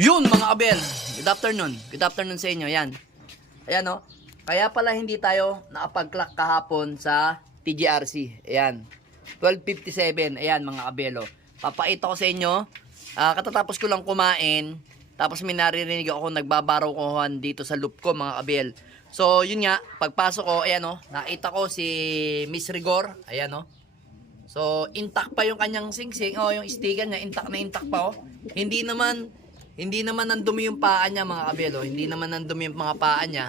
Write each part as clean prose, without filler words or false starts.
Yun mga abel, good afternoon. Good afternoon sa inyo, yan. Ayan o, kaya pala hindi tayo nakapag-clock kahapon sa TGRC. Ayan, 12:57, ayan mga abelo. Papakita ko sa inyo, katatapos ko lang kumain, tapos may naririnig ako nagbabarakuhan dito sa loop ko mga abel. So yun nga, pagpasok ko, ayan o, nakita ko si Miss Rigor, ayan o. So intact pa yung kanyang singsing, yung sticker niya, intact pa o. Hindi naman nandumi yung paa niya mga kabelo. Hindi naman nandumi yung mga paa niya.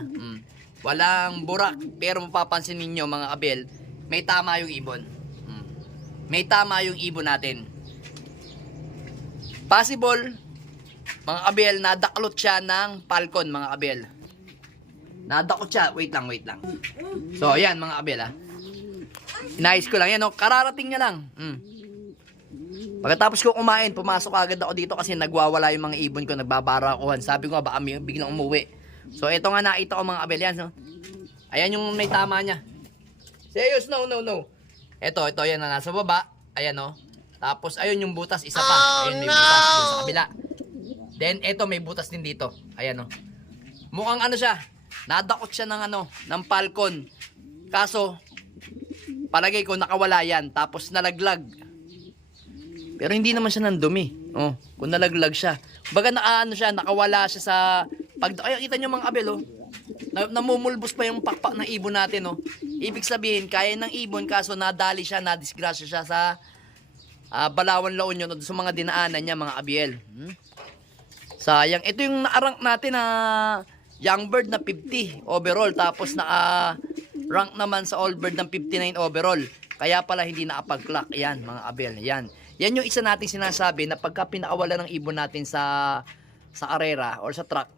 Walang burak. Pero mapapansin ninyo mga kabel, may tama yung ibon. May tama yung ibon natin. Possible, mga kabel, nadaklot siya ng falcon mga kabel. Nadakot siya. Wait lang. So, ayan mga kabel inayos ko lang. Yan, kararating niya lang. Pagkatapos ko kumain, pumasok agad ako dito kasi nagwawala yung mga ibon ko, nagbabarakuhan. Sabi ko baka biglang umuwi. So ito nga nakita ko mga kabel yan. So, ayan yung may tama niya. Serious, no. Ito yan na nasa baba. Ayan o. Tapos ayun yung butas, isa pa. Ayun may butas dun sa kabila. Then ito may butas din dito. Ayan o. Mukhang ano siya, nadakot siya ng falcon. Kaso, palagay ko nakawala yan. Tapos nalaglag. Pero hindi naman siya nandumi. Kung nalaglag siya. Baga nakawala siya sa ay, kita nyo mga kabel, namumulbos pa yung pakpak ng ibon natin, Ibig sabihin, kaya ng ibon kaso nadali siya, nadisgrasya siya sa Balawan, La Union o sa mga dinaanan niya mga abel. Sayang. Ito yung na-rank natin na young bird na 50 overall. Tapos naka-rank naman sa old bird ng 59 overall. Kaya pala hindi nakapag-clock. Yan mga abel. Yan yung isa nating sinasabi na pagka pinakawala ng ibon natin sa karera or sa track,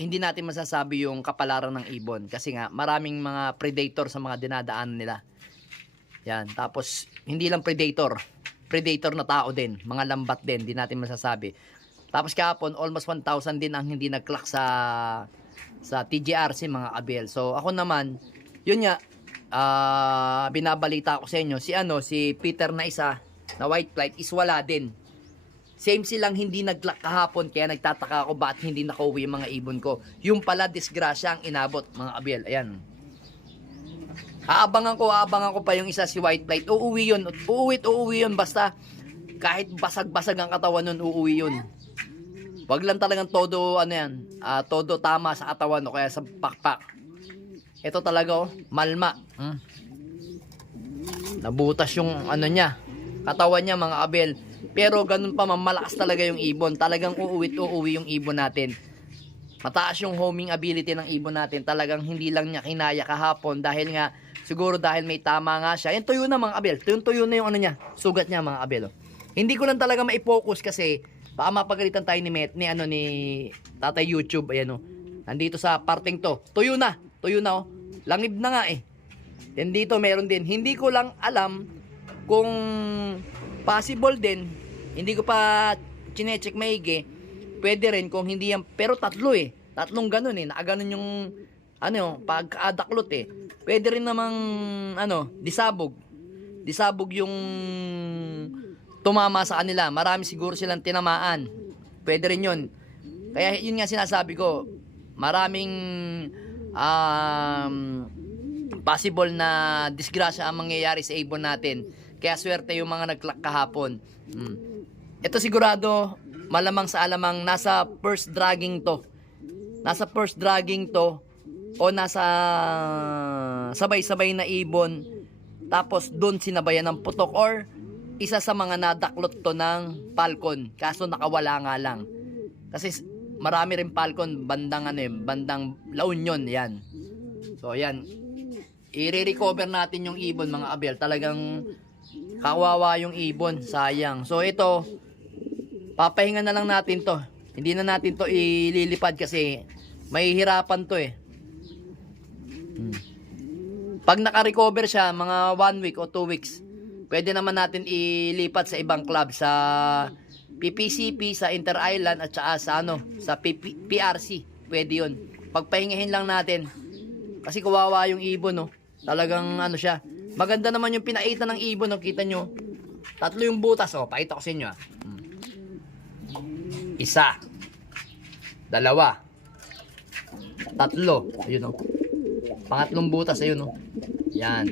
hindi natin masasabi yung kapalaran ng ibon. Kasi nga, maraming mga predator sa mga dinadaanan nila. Yan. Tapos, hindi lang predator. Predator na tao din. Mga lambat din. Hindi natin masasabi. Tapos kahapon, almost 1,000 din ang hindi nag-clock sa TGRC mga abel. So, ako naman, yun nga, binabalita ko sa inyo, si Peter na isa, na white flight is wala din. Same silang hindi nag-clock kahapon, kaya nagtataka ako bakit hindi nakauwi yung mga ibon ko. Yung pala disgrasya ang inabot mga abel. Ayan. Aabangan ko pa yung isa si white flight. Uuwi yun. Basta kahit basag-basag ang katawan nun, uuwi yun. Wag lang talagang todo todo tama sa katawan o kaya sa pakpak. Ito talaga malma. Nabutas yung niya, katawan niya mga abel. Pero ganun pa malakas talaga yung ibon. Talagang uuwi yung ibon natin. Mataas yung homing ability ng ibon natin. Talagang hindi lang niya kinaya kahapon dahil nga siguro dahil may tama nga siya. Yan tuyo na mga abel. Tuyo na yung niya, sugat niya mga abel. Hindi ko lang talaga mai-focus kasi baka mapagalitan tayo ni Tatay YouTube. Ayan nandito sa parting to. Tuyo na Langib na nga Then dito meron din. Hindi ko lang alam kung possible din. Hindi ko pa chinecheck maigi. Pwede rin kung hindi yan. Pero tatlong ganun nakaganon yung pagkadaklot Pwede rin namang disabog yung tumama sa kanila. Marami siguro silang tinamaan. Pwede rin yun. Kaya yun nga sinasabi ko, maraming possible na disgrasya ang mangyayari sa ibon natin. Kaya swerte yung mga nag-clock kahapon. Ito sigurado, malamang sa alamang nasa first dragging to. O nasa sabay-sabay na ibon. Tapos doon sinabayan ng putok or isa sa mga nadaklot to ng falcon. Kaso nakawala nga lang. Kasi marami rin falcon bandang bandang La Union yan. So yan. I-recover natin yung ibon mga abel. Talagang kawawa yung ibon, sayang. So ito, papahinga na lang natin to. Hindi na natin to ililipad kasi mahihirapan to Pag naka-recover siya, mga 1 week o 2 weeks, pwede naman natin ilipat sa ibang club, sa PPCP, sa Inter-Island at saka sa PRC. Pwede yun. Pagpahingahin lang natin. Kasi kawawa yung ibon Talagang siya. Maganda naman yung pinaitan ng ibon, kita nyo. Tatlo yung butas, pakita ko sa inyo. Isa. Dalawa. Tatlo. Ayun oh. Pangatlong butas, ayun oh. Yan.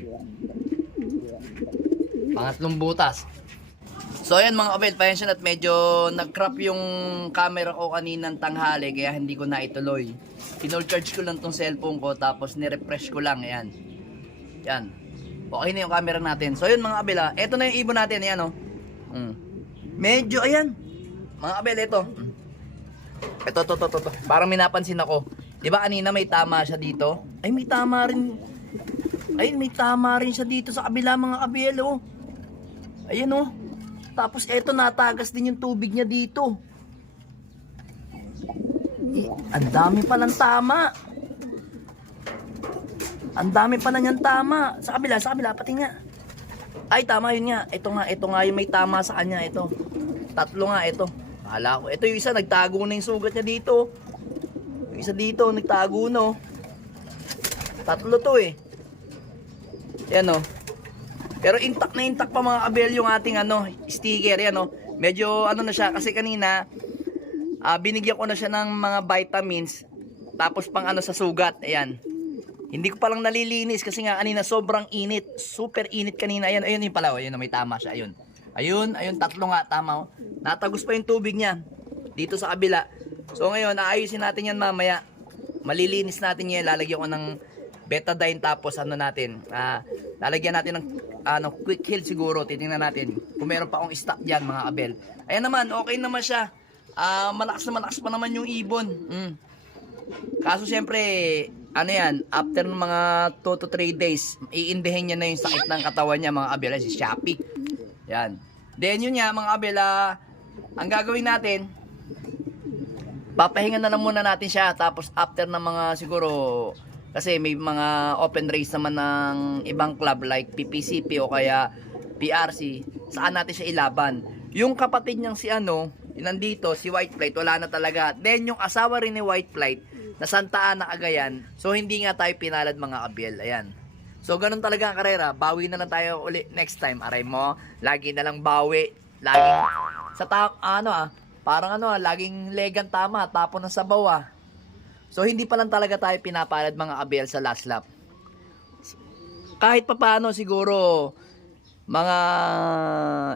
Pangatlong butas. So ayan mga kabel, pasensya na at medyo nag-crop yung camera ko kaninang tanghali kaya hindi ko na ituloy. Pinol charge ko lang tong cellphone ko tapos ni-refresh ko lang, ayan. Yan. Okay na yung camera natin. So yun mga kabel, eto na yung ibon natin, ayan oh. Medyo, ayan. Mga kabel, ito. Ito. Parang may napansin ako. Di ba kanina may tama siya dito? Ay, may tama rin. Ay, may tama rin siya dito sa kabila mga kabel, oh. Ayan oh. Tapos eto natagas din yung tubig niya dito. Ang dami palang tama. Ang dami pala niyang tama. Sa kabila, pati nga. Ay, tama yun nga. Ito nga yung may tama sa kanya. Ito. Tatlo nga, ito. Bahala ko. Ito yung isa, nagtago na yung sugat niya dito. Yung isa dito, nagtago na. Tatlo to eh. Yan oh. Pero intact na intact pa mga kabel yung ating sticker. Yan oh. Medyo na siya kasi kanina binigyan ko na siya ng mga vitamins tapos pang sa sugat. Ayan. Hindi ko palang nalilinis kasi nga kanina sobrang init. Super init kanina. Ayan, ayun yung pala. Ayun, may tama siya. Ayun. Ayun, tatlo nga. Tama oh. Natagos pa yung tubig niya dito sa kabila. So ngayon, aayusin natin yan mamaya. Malilinis natin yan. Lalagyan ko ng betadine tapos lalagyan natin ng quick heal siguro. Titingnan natin kung meron pa akong stock diyan mga kabel. Ayan naman, okay naman siya. Malakas pa naman yung ibon. Kaso siyempre, yan, after ng mga 2 to 3 days, iindihin niya na yung sakit ng katawan niya mga kabel, si Shopee. Yan. Then yun nga mga kabel, ang gagawin natin, papahinga na lang muna natin siya. Tapos after ng mga siguro, kasi may mga open race naman ng ibang club like PPCP o kaya PRC, saan natin siya ilaban. Yung kapatid niyang si nandito, si White Flight, wala na talaga. Then yung asawa rin ni White Flight, na Santa Ana, Cagayan. So hindi nga tayo pinalad mga kabel. Ayan. So ganun talaga ang karera. Bawi na lang tayo uli next time. Aray mo, lagi na lang bawi. Laging sa parang laging legan tama, tapon ng sabaw So hindi pa lang talaga tayo pinapalad mga kabel sa last lap. Kahit pa paano siguro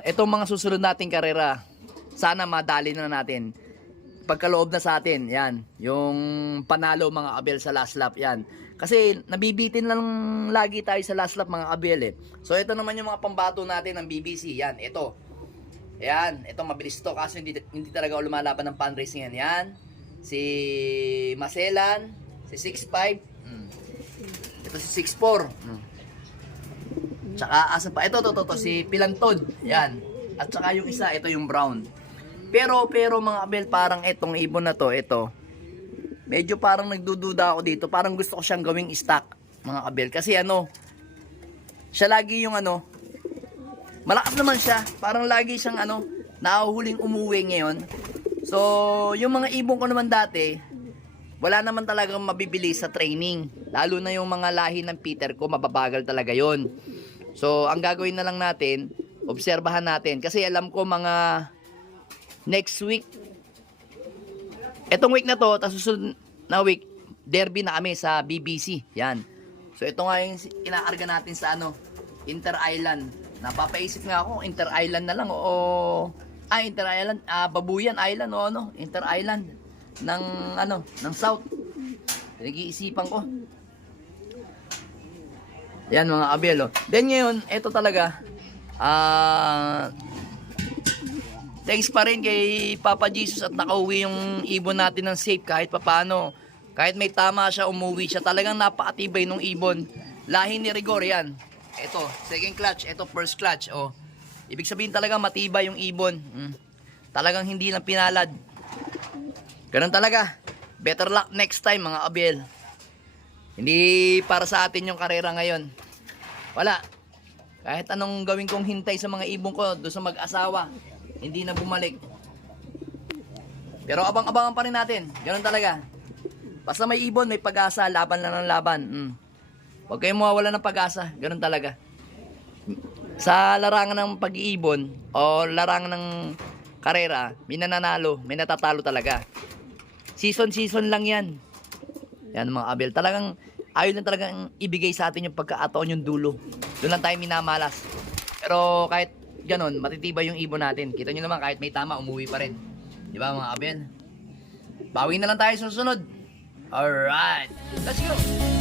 itong mga susunod nating karera, sana madali na natin. Pagkaloob na sa atin, yan, yung panalo mga kabel sa last lap, yan. Kasi nabibitin lang lagi tayo sa last lap mga kabel eh. So ito naman yung mga pambato natin ng BBC, yan, ito. Yan, ito mabilis to kasi hindi talaga lumalaban ng fundraising yan. Yan. Si Maselan, si 6'5", ito si 6'4", tsaka asa pa, ito si Pilantod, yan, at tsaka yung isa, ito yung brown. Pero mga kabel, parang itong ibon na to, ito, medyo parang nagdududa ako dito, parang gusto ko siyang gawing stock, mga kabel, kasi siya lagi yung malakas naman siya, parang lagi siyang nahuhuling umuwi ngayon. So, yung mga ibon ko naman dati, wala naman talagang mabibili sa training. Lalo na yung mga lahi ng Peter ko, mababagal talaga yon. So, ang gagawin na lang natin, obserbahan natin. Kasi alam ko mga next week, etong week na to, tapos susunod na week, derby na kami sa BBC. Yan. So, ito nga yung inaarga natin sa Inter-Island. Napapaisip nga ako, Inter-Island na lang Inter-Island, Babuyan Island o Inter-Island ng South. Pinag-iisipan ko. Yan mga kabel Then ngayon, ito talaga thanks pa rin kay Papa Jesus at nakauwi yung ibon natin ng safe kahit papaano. Kahit may tama siya, umuwi siya. Talagang napakatibay nung ibon. Lahi ni Rigor yan. Ito, second clutch, ito first clutch Ibig sabihin talaga matibay yung ibon. Talagang hindi lang pinalad. Ganun talaga. Better luck next time mga kabel. Hindi para sa atin yung karera ngayon. Wala. Kahit anong gawin kong hintay sa mga ibon ko doon sa mag-asawa, hindi na bumalik. Pero abang-abangan pa rin natin. Ganun talaga. Basta may ibon, may pag-asa. Laban lang ng laban. Huwag kayong mawawala ng pag-asa. Ganun talaga. Sa larangan ng pag-iibon o larangan ng karera, may nananalo, may natatalo talaga. Season lang yan. Yan mga abel. Talagang, ayaw lang talagang ibigay sa atin yung pagkaataon yung dulo. Doon lang tayo minamalas. Pero kahit ganun, matitibay yung ibon natin. Kita nyo naman, kahit may tama, umuwi pa rin. Di ba mga abel? Bawi na lang tayo sa susunod. Alright. Let's go.